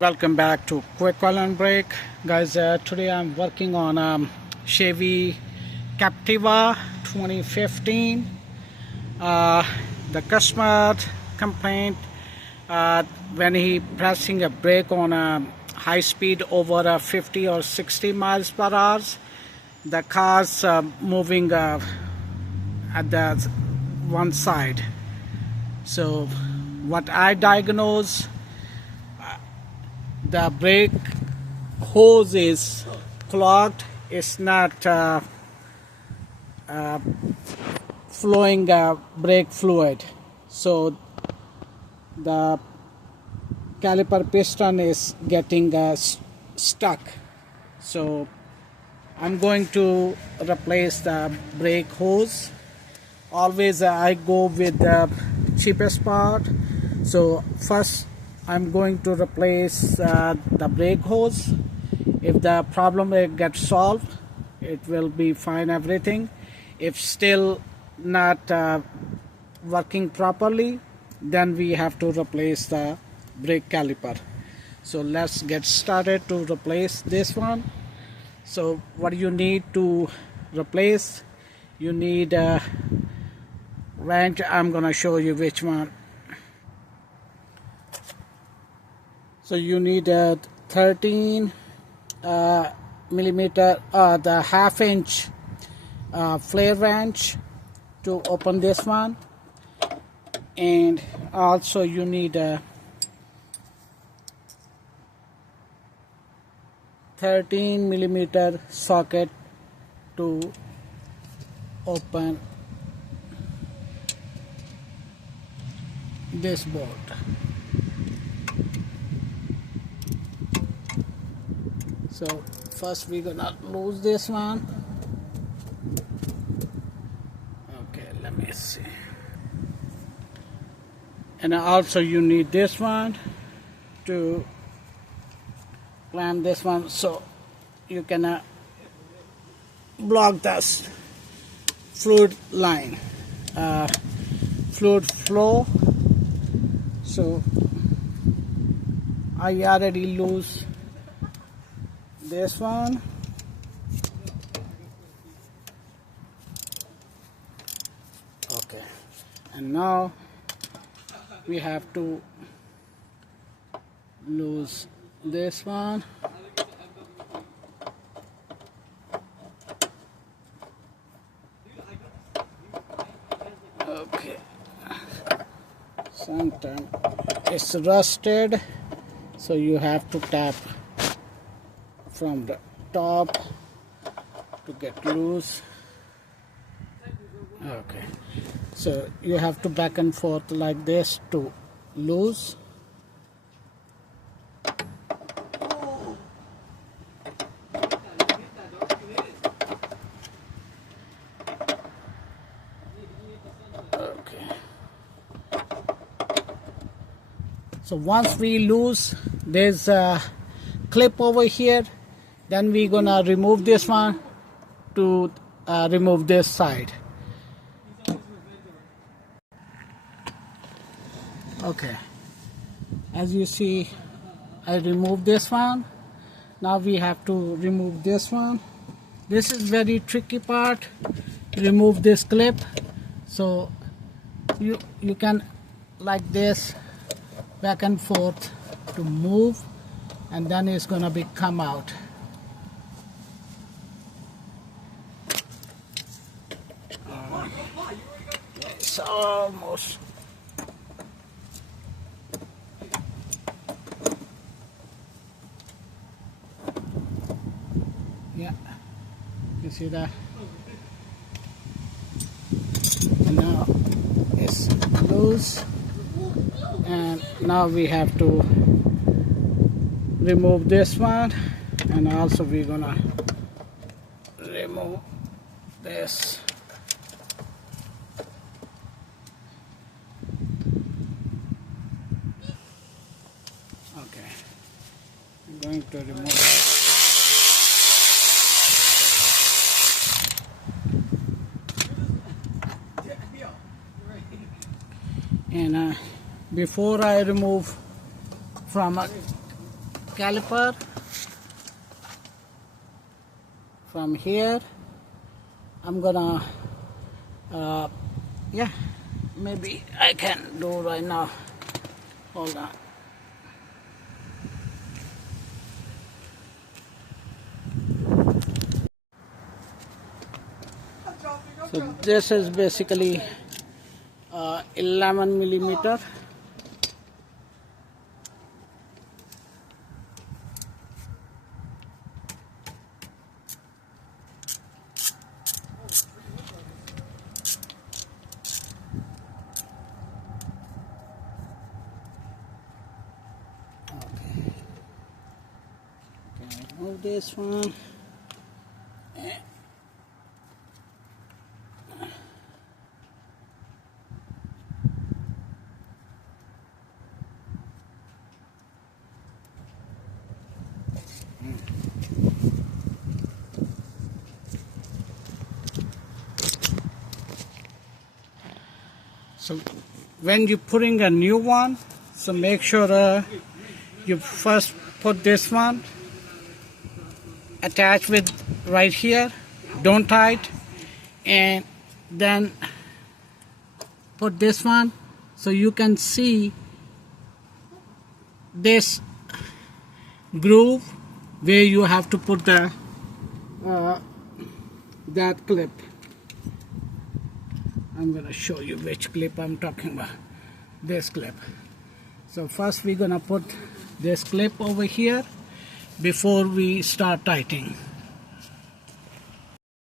Welcome back to Quick Oil and Brake, guys. Today I'm working on Chevy Captiva 2015. The customer complained when he pressing a brake on a high speed over 50 or 60 miles per hour, the car's moving at the one side. So what I diagnose, the brake hose is clogged. It's not flowing brake fluid, so the caliper piston is getting stuck. So I'm going to replace the brake hose. Always I go with the cheapest part. So first I'm going to replace the brake hose. If the problem gets solved, it will be fine, everything. If still not working properly, then we have to replace the brake caliper. So let's get started to replace this one. So what you need to replace, you need a wrench. I'm gonna show you which one. So you need a 13 millimeter, the half-inch flare wrench to open this one, and also you need a 13 millimeter socket to open this bolt. So first we're gonna lose this one. Okay, let me see. And also you need this one to clamp this one, so you can block this fluid line, fluid flow. So I already lose this one. Okay, and now we have to lose this one. Okay, sometimes it's rusted, so you have to tap from the top to get loose. Okay, so you have to back and forth like this to lose. Okay, so once we lose, there's a clip over here. Then we're gonna remove this one to remove this side. Okay, as you see, I removed this one. Now we have to remove this one. This is very tricky part. Remove this clip. So you can like this back and forth to move, and then it's gonna be come out. It's almost. Yeah, you see that? And now it's loose, and now we have to remove this one, and also we're gonna remove this. Okay, I'm going to remove it. And before I remove from caliper from here. I'm gonna yeah, maybe I can do right now. Hold on. So this is basically 11 millimeter. Move this one. So when you're putting a new one, so make sure you first put this one attached with right here, don't tie it, and then put this one so you can see this groove where you have to put the that clip. I'm gonna show you which clip I'm talking about. This clip. So first we're gonna put this clip over here before we start tightening.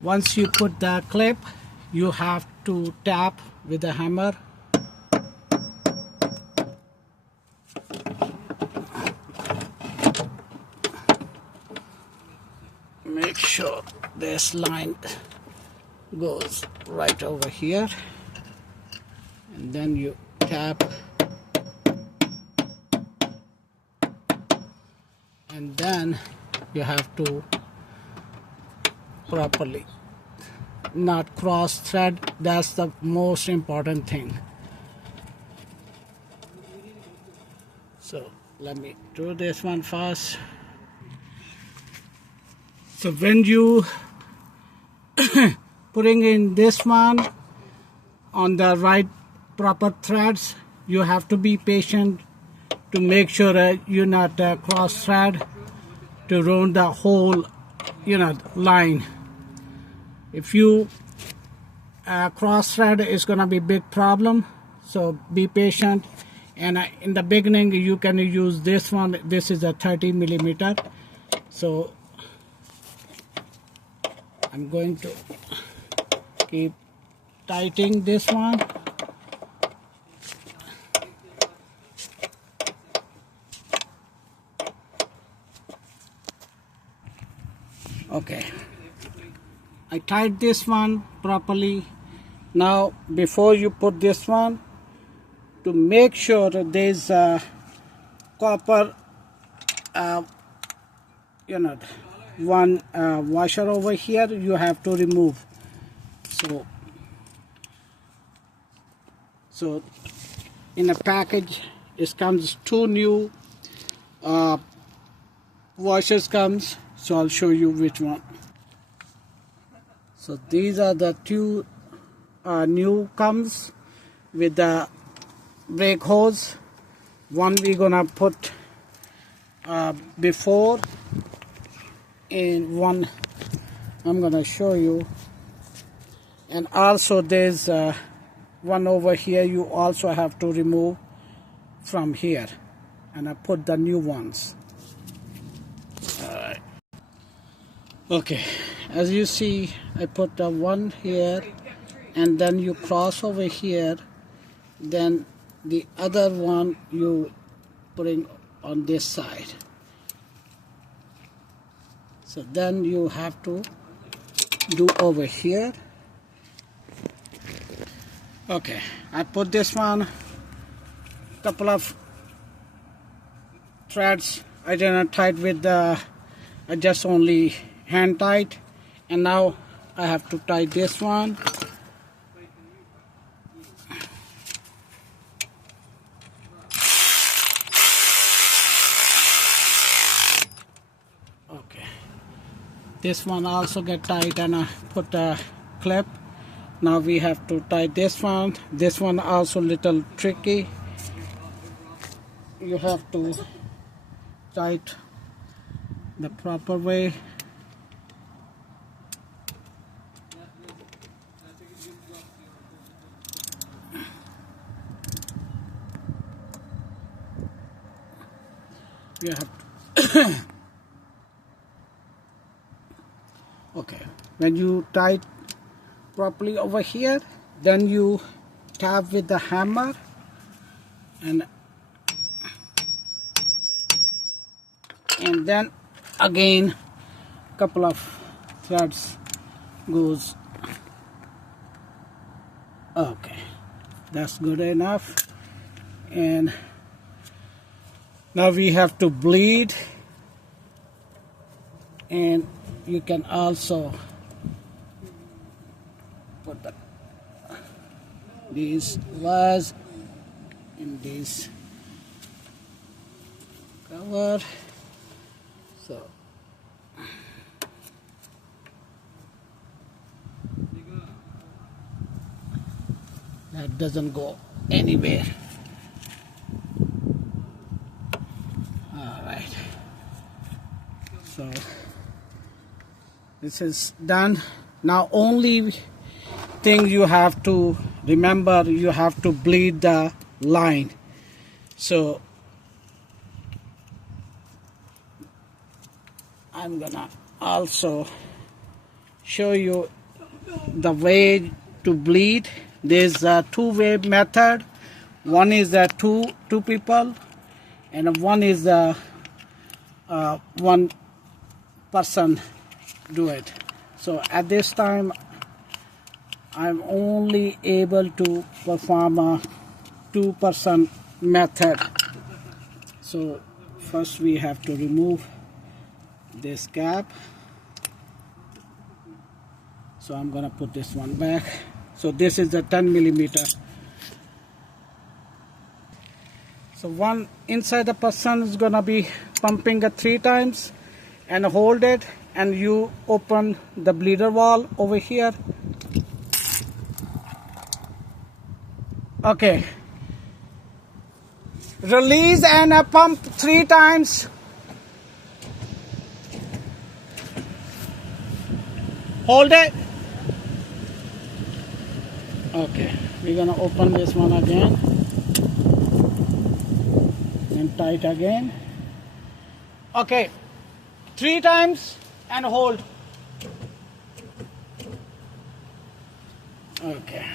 Once you put the clip, you have to tap with a hammer. Make sure this line goes right over here, and then you tap, and then you have to properly not cross thread. That's the most important thing. So let me do this one first. So when you putting in this one on the right proper threads, you have to be patient to make sure you're not cross thread to ruin the whole line. If you cross thread, it's gonna be big problem, so be patient. And in the beginning you can use this one. This is a 30 millimeter, so I'm going to keep tightening this one. Okay, I tied this one properly. Now before you put this one, to make sure there's a copper one washer over here, you have to remove. So in a package it comes two new washers comes, so I'll show you which one. So these are the two new comes with the brake hose. One we're gonna put before, and one I'm gonna show you. And also there's one over here you also have to remove from here, and I put the new ones. Alright. Okay, as you see, I put the one here, and then you cross over here, then the other one you putting on this side. So then you have to do over here. Okay, I put this one, couple of threads. I didn't tie it with the, I just only hand tied, and now I have to tie this one. this one also get tight, and put a clip. Now we have to tie this one. This one also little tricky. You have to tie it the proper way. You have to okay, when you tie it properly over here, then you tap with the hammer, and then again couple of threads goes. Okay, that's good enough. And now we have to bleed, and you can also put these wires in this cover. So that doesn't go anywhere. All right, so this is done. Now only thing you have to remember, you have to bleed the line. So I'm gonna also show you the way to bleed. There's a two-way method. One is two people, and one is one person do it. So at this time I'm only able to perform a two-person method. So first we have to remove this cap. So I'm gonna put this one back. So this is the 10 millimeter. So one inside the person is gonna be pumping it 3 times, and hold it, and you open the bleeder valve over here. Okay, release and pump 3 times. Hold it. Okay, we're gonna open this one again and tight again. Okay, 3 times and hold. Okay.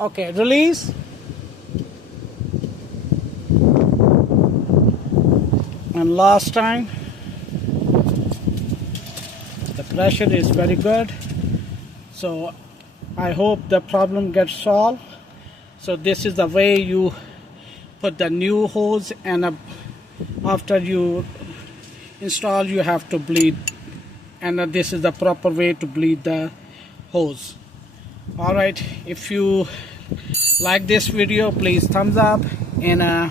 Okay, release. And last time. The pressure is very good. So I hope the problem gets solved. So this is the way you put the new hose, and after you install, you have to bleed, and this is the proper way to bleed the hose. Alright, if you like this video, please thumbs up and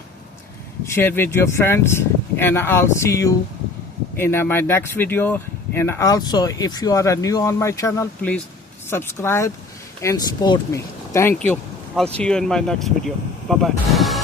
share with your friends, and I'll see you in my next video. And also, if you are new on my channel, please subscribe and support me. Thank you. I'll see you in my next video. Bye bye.